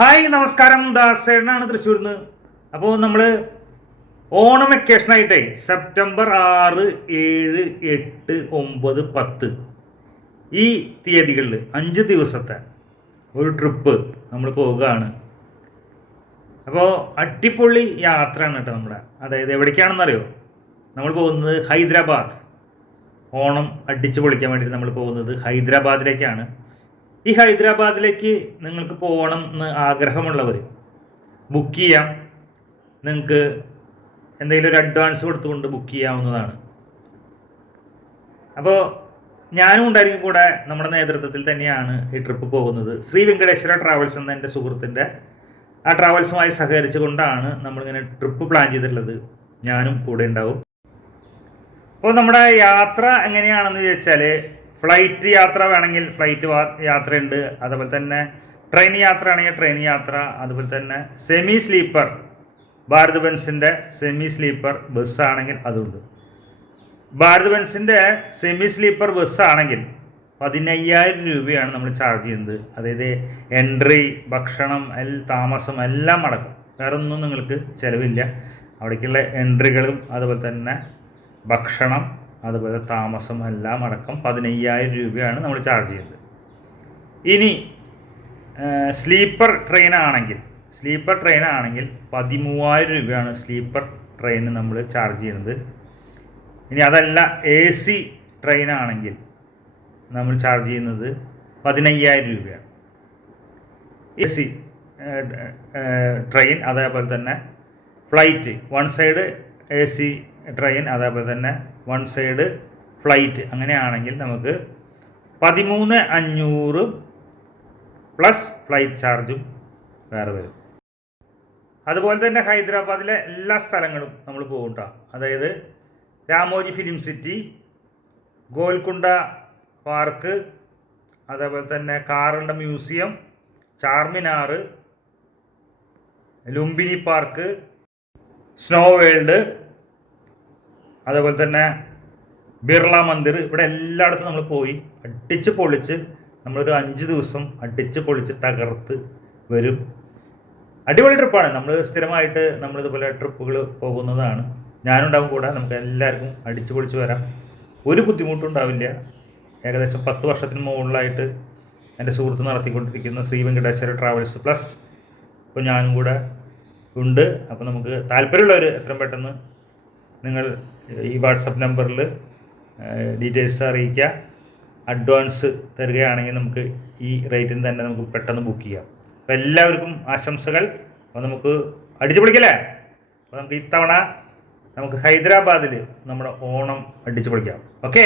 Hi നമസ്കാരം. ദാസേടനാണ് തൃശ്ശൂരിൽ നിന്ന് അപ്പോൾ നമ്മൾ ഓണം വെക്കേഷനായിട്ടേ സെപ്റ്റംബർ ആറ് ഏഴ് എട്ട് ഒമ്പത് പത്ത് ഈ തീയതികളിൽ അഞ്ച് ദിവസത്തെ ഒരു ട്രിപ്പ് നമ്മൾ പോവുകയാണ്. അപ്പോൾ അടിപൊളി യാത്രയാണ് കേട്ടോ നമ്മുടെ അതായത് എവിടേക്കാണെന്നറിയോ? നമ്മൾ പോകുന്നത് ഹൈദരാബാദ്. ഓണം അടിച്ചു പൊളിക്കാൻ വേണ്ടിയിട്ട് നമ്മൾ പോകുന്നത് ഹൈദരാബാദിലേക്കാണ്. ഈ ഹൈദരാബാദിലേക്ക് നിങ്ങൾക്ക് പോകണം എന്ന് ആഗ്രഹമുള്ളവർ ബുക്ക് ചെയ്യാം. നിങ്ങൾക്ക് എന്തെങ്കിലും ഒരു അഡ്വാൻസ് കൊടുത്തുകൊണ്ട് ബുക്ക് ചെയ്യാവുന്നതാണ്. അപ്പോൾ ഞാനും ഉണ്ടായിരിക്കും കൂടെ നമ്മുടെ നേതൃത്വത്തിൽ തന്നെയാണ് ഈ ട്രിപ്പ് പോകുന്നത്. ശ്രീ വെങ്കടേശ്വര ട്രാവൽസ് എന്ന എന്റെ സുഹൃത്തിന്റെ ആ ട്രാവൽസുമായി സഹകരിച്ചുകൊണ്ടാണ് നമ്മളിങ്ങനെ ട്രിപ്പ് പ്ലാൻ ചെയ്തിട്ടുള്ളത്. ഞാനും കൂടെ ഉണ്ടാവും. അപ്പോൾ നമ്മുടെ യാത്ര എങ്ങനെയാണെന്ന് ചോദിച്ചാൽ ഫ്ലൈറ്റ് യാത്ര വേണമെങ്കിൽ ഫ്ലൈറ്റ് യാത്രയുണ്ട്. അതുപോലെ തന്നെ ട്രെയിൻ യാത്ര ആണെങ്കിൽ ട്രെയിൻ യാത്ര. അതുപോലെ തന്നെ സെമി സ്ലീപ്പർ ഭാരത് ബെൻസിന്റെ സെമി സ്ലീപ്പർ ബസ്സാണെങ്കിൽ അതുണ്ട്. ഭാരത് ബെൻസിന്റെ സെമി സ്ലീപ്പർ ബസ്സാണെങ്കിൽ പതിനയ്യായിരം രൂപയാണ് നമ്മൾ ചാർജ് ചെയ്യുന്നത്. അതായത് എൻട്രി ഭക്ഷണം എൽ താമസം എല്ലാം അടക്കം. വേറെ ഒന്നും നിങ്ങൾക്ക് ചിലവില്ല. അവിടേക്കുള്ള എൻട്രികളും അതുപോലെ തന്നെ ഭക്ഷണം അതുപോലെ താമസം എല്ലാം അടക്കം പതിനയ്യായിരം രൂപയാണ് നമ്മൾ ചാർജ് ചെയ്യുന്നത്. ഇനി സ്ലീപ്പർ ട്രെയിൻ ആണെങ്കിൽ സ്ലീപ്പർ ട്രെയിൻ ആണെങ്കിൽ പതിമൂവായിരം രൂപയാണ് സ്ലീപ്പർ ട്രെയിന് നമ്മൾ ചാർജ് ചെയ്യുന്നത്. ഇനി അതല്ല എ സി ട്രെയിൻ ആണെങ്കിൽ നമ്മൾ ചാർജ് ചെയ്യുന്നത് പതിനയ്യായിരം രൂപയാണ്. എ സി ട്രെയിൻ അതേപോലെ തന്നെ flight one side A C train അതേപോലെ തന്നെ വൺ സൈഡ് ഫ്ലൈറ്റ് അങ്ങനെയാണെങ്കിൽ നമുക്ക് പതിമൂന്ന് അഞ്ഞൂറ് പ്ലസ് ഫ്ലൈറ്റ് ചാർജും വേറെ വരും അതുപോലെ തന്നെ ഹൈദരാബാദിലെ എല്ലാ സ്ഥലങ്ങളും നമ്മൾ പോകും ട്ടോ. അതായത് Ramoji film city Golconda park അതേപോലെ തന്നെ കാറുകളുടെ museum Charminar Lumbini park snow world അതേപോലെ തന്നെ ബിർള മന്ദിർ ഇവിടെ എല്ലായിടത്തും നമ്മൾ പോയി അടിച്ച് പൊളിച്ച് നമ്മളൊരു അഞ്ച് ദിവസം അടിച്ച് പൊളിച്ച് തകർത്ത് വരും. അടിപൊളി ട്രിപ്പാണ്. നമ്മൾ സ്ഥിരമായിട്ട് നമ്മളിതുപോലെ ട്രിപ്പുകൾ പോകുന്നതാണ്. ഞാനുണ്ടാവും കൂടെ നമുക്ക് എല്ലാവർക്കും അടിച്ച് പൊളിച്ച് വരാം. ഒരു ബുദ്ധിമുട്ടും ഉണ്ടാവില്ല. ഏകദേശം പത്ത് വർഷത്തിന് മുകളിലായിട്ട് എന്റെ സുഹൃത്ത് നടത്തിക്കൊണ്ടിരിക്കുന്ന ശ്രീ വെങ്കടേശ്വര ട്രാവൽസ് പ്ലസ് ഇപ്പോൾ ഞാനും കൂടെ ഉണ്ട്. അപ്പോൾ നമുക്ക് താല്പര്യമുള്ളവർ എത്രയും പെട്ടെന്ന് നിങ്ങൾ ഈ വാട്സപ്പ് നമ്പറിൽ ഡീറ്റെയിൽസ് അറിയിക്കുക. അഡ്വാൻസ് തരികയാണെങ്കിൽ നമുക്ക് ഈ റേറ്റിന് തന്നെ നമുക്ക് പെട്ടെന്ന് ബുക്ക് ചെയ്യാം. അപ്പോൾ എല്ലാവർക്കും ആശംസകൾ. അപ്പോൾ നമുക്ക് അടിച്ചു പൊളിക്കല്ലേ? അപ്പോൾ നമുക്ക് ഇത്തവണ നമുക്ക് ഹൈദരാബാദിൽ നമ്മുടെ ഓണം അടിച്ചു പൊളിക്കാം. ഓക്കേ?